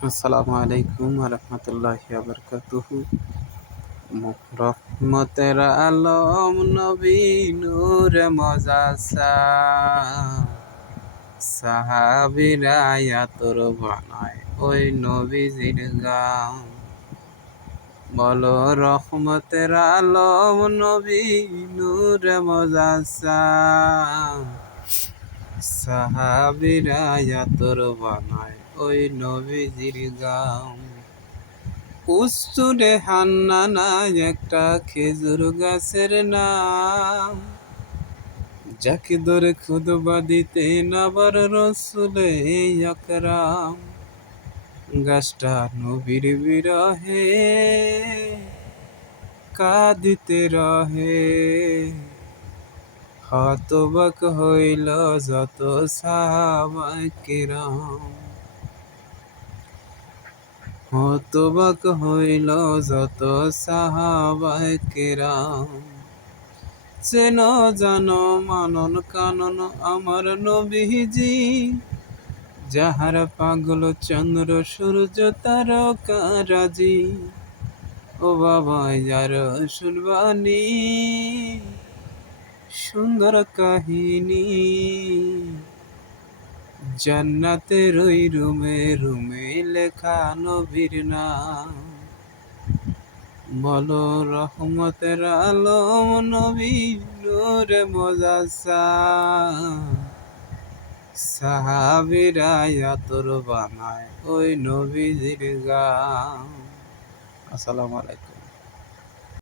আসসালামু আলাইকুম রহমতুল্লাহি বারাকাতুহু। রহমতের আলম নবী নূরে মজাসা সাহাবীরা তোর বানায় ওই নবীজির গাম। বলো রহমতের আলম নবী নূরে মজাসা সাহাবীরা তোর বানায় ওই নবীজির গাম। উস্তুরে হান্নানা একটা খেজুর গাছের নাম, যাকে ধরে খুদবা দিতেন আবার রসুলে আকরাম। গাছটা নবীর বিরহে কাঁদিতে রহে, হতবাক হইল যত সাহাবায়ে কেরাম। হতবাক হইল যত সাহাবায়ে কেরাম। চেন জানো মানন কানন আমার নবীজি, যাহার পাগল চন্দ্র সূর্য তারকারাজি। ও বাবা যার শুনবানি সুন্দর কাহিনী, জান্নাতের ওই রুমে রুমে লেখা নবীর নাম। বলো রহমতের আলম নবী নূরে মজাসা সাহাবীরা তোর বানায় ওই নবীজির গাম। আসসালামু আলাইকুম।